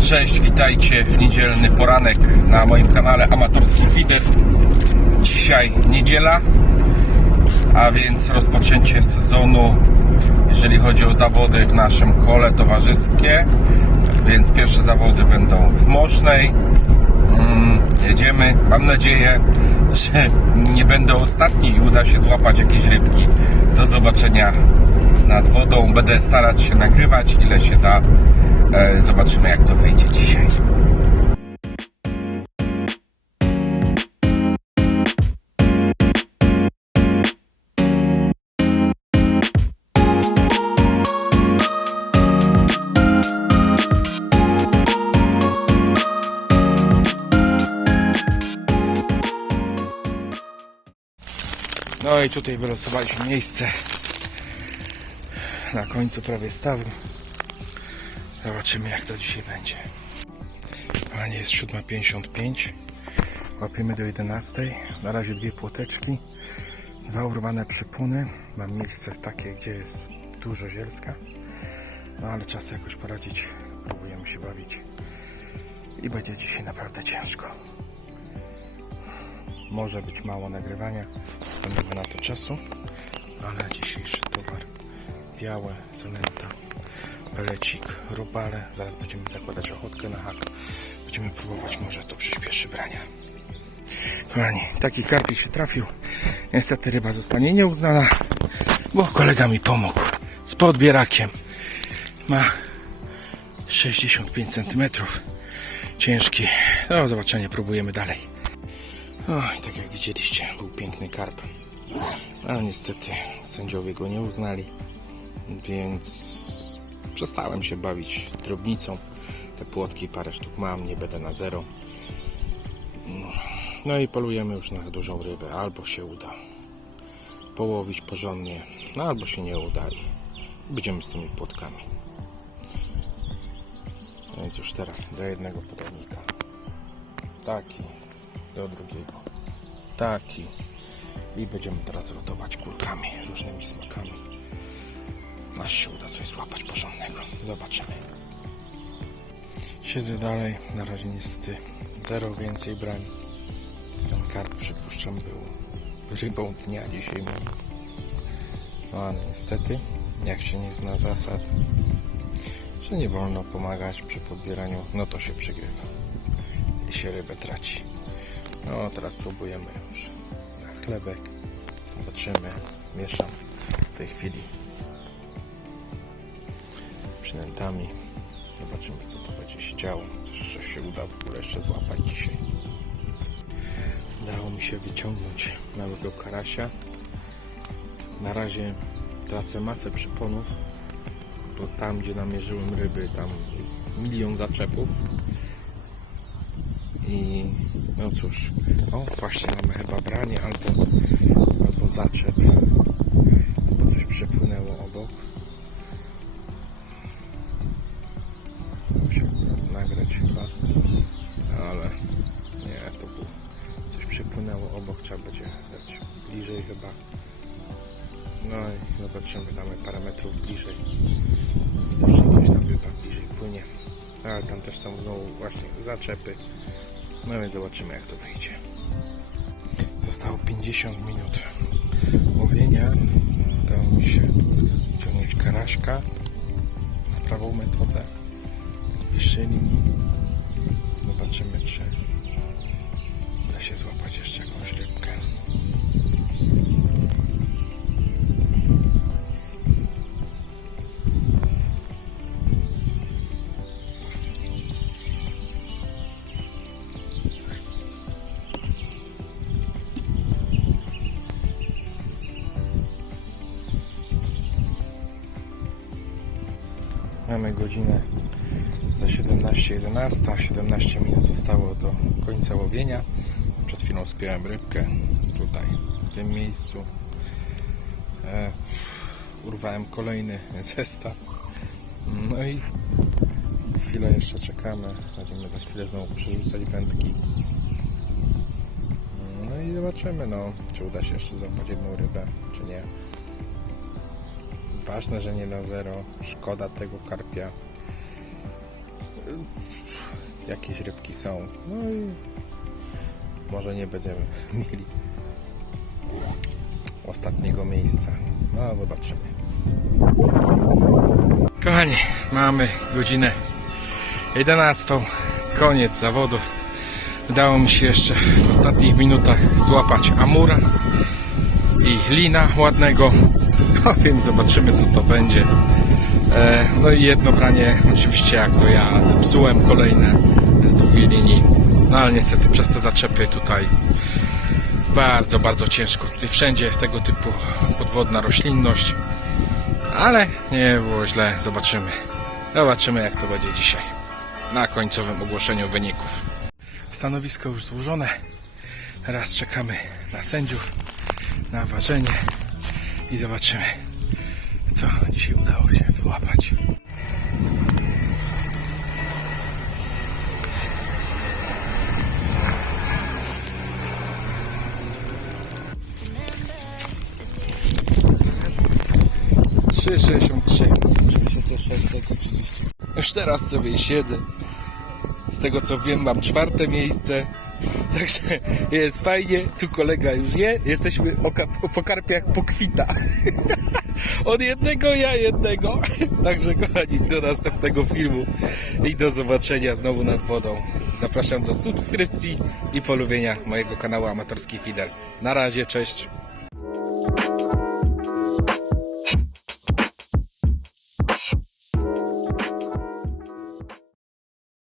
Cześć, witajcie w niedzielny poranek na moim kanale Amatorski Feeder. Dzisiaj niedziela, a więc rozpoczęcie sezonu, jeżeli chodzi o zawody w naszym kole towarzyskie. Więc pierwsze zawody będą w Mosznej. Mm, jedziemy. Mam nadzieję, że nie będę ostatni i uda się złapać jakieś rybki. Do zobaczenia nad wodą. Będę starać się nagrywać ile się da. E, Zobaczymy jak to wyjdzie dzisiaj. No i tutaj wylosowaliśmy miejsce na końcu prawie stawu. Zobaczymy jak to dzisiaj będzie. Panie jest 7.55. Łapiemy do 11. Na razie dwie płoteczki. Dwa urwane przypony. Mam miejsce takie, gdzie jest dużo zielska. No ale czas jakoś poradzić. Próbujemy się bawić. I będzie dzisiaj naprawdę ciężko. Może być mało nagrywania. To nie ma na to czasu. Ale dzisiejszy towar. Białe, zanęta, pelecik, robale. Zaraz będziemy zakładać ochotkę na hak. Będziemy próbować, może to przyspieszy brania. Kochani, taki karpik się trafił. Niestety ryba zostanie nieuznana, bo kolega mi pomógł z podbierakiem. Ma 65 cm. Ciężki. Do zobaczenia, próbujemy dalej. O, i tak jak widzieliście, był piękny karp. Ale niestety sędziowie go nie uznali, więc przestałem się bawić drobnicą. Te płotki parę sztuk mam, nie będę na zero. No i polujemy już na dużą rybę. Albo się uda połowić porządnie, no albo się nie uda i będziemy z tymi płotkami. Więc już teraz do jednego podawnika. Taki, do drugiego. Taki. I będziemy teraz rotować kulkami, różnymi smakami. Aż się uda coś złapać porządnego. Zobaczymy. Siedzę dalej. Na razie niestety zero więcej brań. Ten karp przypuszczam był rybą dnia dzisiaj. No ale niestety, jak się nie zna zasad, że nie wolno pomagać przy podbieraniu, no to się przegrywa i się rybę traci. No teraz próbujemy już na chlebek. Zobaczymy. Mieszam w tej chwili przynętami. Zobaczymy co to będzie się działo. Coś, się uda w ogóle jeszcze złapać dzisiaj. Udało mi się wyciągnąć małego karasia. Na razie tracę masę przyponów, bo tam gdzie namierzyłem ryby, tam jest milion zaczepów. I no cóż, o właśnie mamy chyba branie albo, albo zaczep, albo coś przepłynęło obok. Przepłynęło obok, trzeba będzie dać bliżej chyba. No i zobaczymy, damy parę metrów bliżej. Widocznie gdzieś tam ryba bliżej płynie. Ale tam też są znowu właśnie zaczepy. No więc zobaczymy jak to wyjdzie. Zostało 50 minut łowienia. Udało mi się ciągnąć karaśka na prawą metodę z bliższej linii. Zobaczymy Mamy godzinę za 17.11, 17 minut zostało do końca łowienia. Przed chwilą spiąłem rybkę tutaj, w tym miejscu. E, urwałem kolejny zestaw. No i chwilę jeszcze czekamy. Będziemy za chwilę znowu przerzucać wędki. No i zobaczymy, no, czy uda się jeszcze złapać jedną rybę, czy nie. Ważne, że nie na zero. Szkoda tego karpia. jakieś rybki są. No i może nie będziemy mieli ostatniego miejsca. No, zobaczymy. Kochani, mamy godzinę 11. Koniec zawodów. Udało mi się jeszcze w ostatnich minutach złapać amura i lina ładnego. No więc zobaczymy co to będzie. E, no i jedno branie, oczywiście jak to ja zepsułem kolejne z długiej linii. No ale niestety przez te zaczepy tutaj bardzo, bardzo ciężko. Tutaj wszędzie tego typu podwodna roślinność. Ale nie było źle, zobaczymy. Zobaczymy jak to będzie dzisiaj. Na końcowym ogłoszeniu wyników. Stanowisko już złożone. Teraz czekamy na sędziów, na ważenie i zobaczymy, co dzisiaj udało się wyłapać. Trzy sześćdziesiąt trzy. Już teraz sobie siedzę. Z tego co wiem, mam czwarte miejsce. Także jest fajnie. Tu kolega już je. Jesteśmy po karpiach pokwita. Od jednego, ja jednego. Także kochani, do następnego filmu i do zobaczenia znowu nad wodą. Zapraszam do subskrypcji i polubienia mojego kanału Amatorski Fidel. Na razie, cześć.